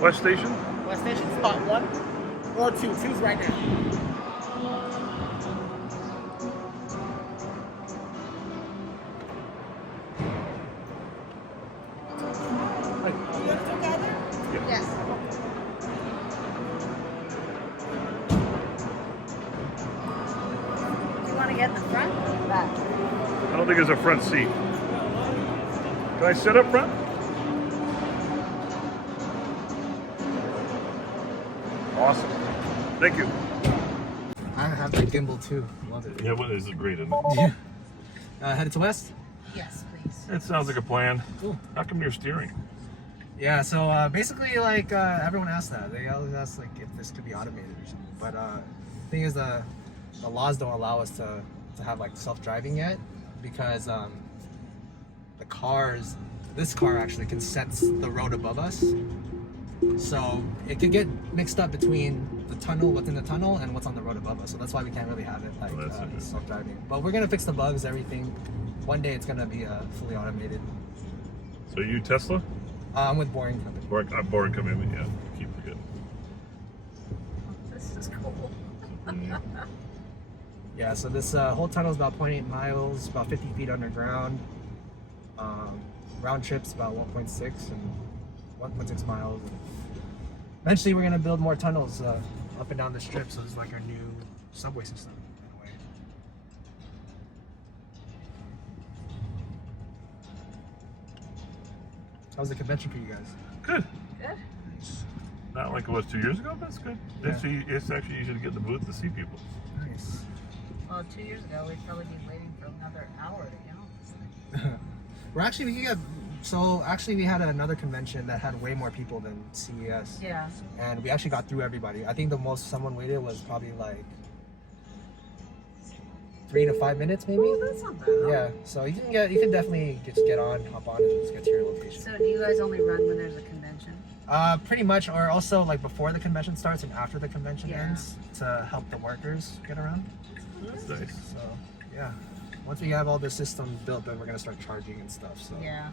West Station? West Station, spot 1 or 2. Choose right now. Yes. Do you want to get in the front or the back? I don't think there's a front seat. Can I sit up front? Awesome. Thank you. I have the gimbal too. Love it. Yeah, well, this is great, isn't it? Yeah. Headed to West? Yes, please. It sounds like a plan. Cool. How come you're steering? Yeah, so basically, like, everyone asks that. They always ask, like, if this could be automated or something. But the thing is, the laws don't allow us to have, like, self-driving yet because the cars, this car actually can sense the road above us. So it could get mixed up between the tunnel, within the tunnel, and what's on the road above us. So that's why we can't really have it, like, self-driving. But we're going to fix the bugs, everything. One day it's going to be fully automated. So you Tesla? I'm with Boring Company. Boring Company, yeah. Keep forgetting. This is cool. Yeah, so this whole tunnel is about 0.8 miles, about 50 feet underground. Round trip's about 1.6 and 1.6 miles. And eventually, we're gonna build more tunnels up and down the strip, so it's like our new subway system in a way. How was the convention for you guys? Good. Good. Not like it was 2 years ago, but it's good. Yeah. It's actually easy to get in the booth to see people. Nice. Well, 2 years ago, we'd probably be waiting for another hour to get on this thing. We're actually we had another convention that had way more people than CES. Yeah. And we actually got through everybody. I think the most someone waited was probably like 3 to 5 minutes, maybe. Oh, that's not bad. Yeah. So you can definitely just hop on, and just get to your location. So do you guys only run when there's a convention? Pretty much, or also like before the convention starts and after the convention Yeah. ends to help the workers get around. That's nice. So yeah, once we have all the systems built, then we're gonna start charging and stuff. So Yeah.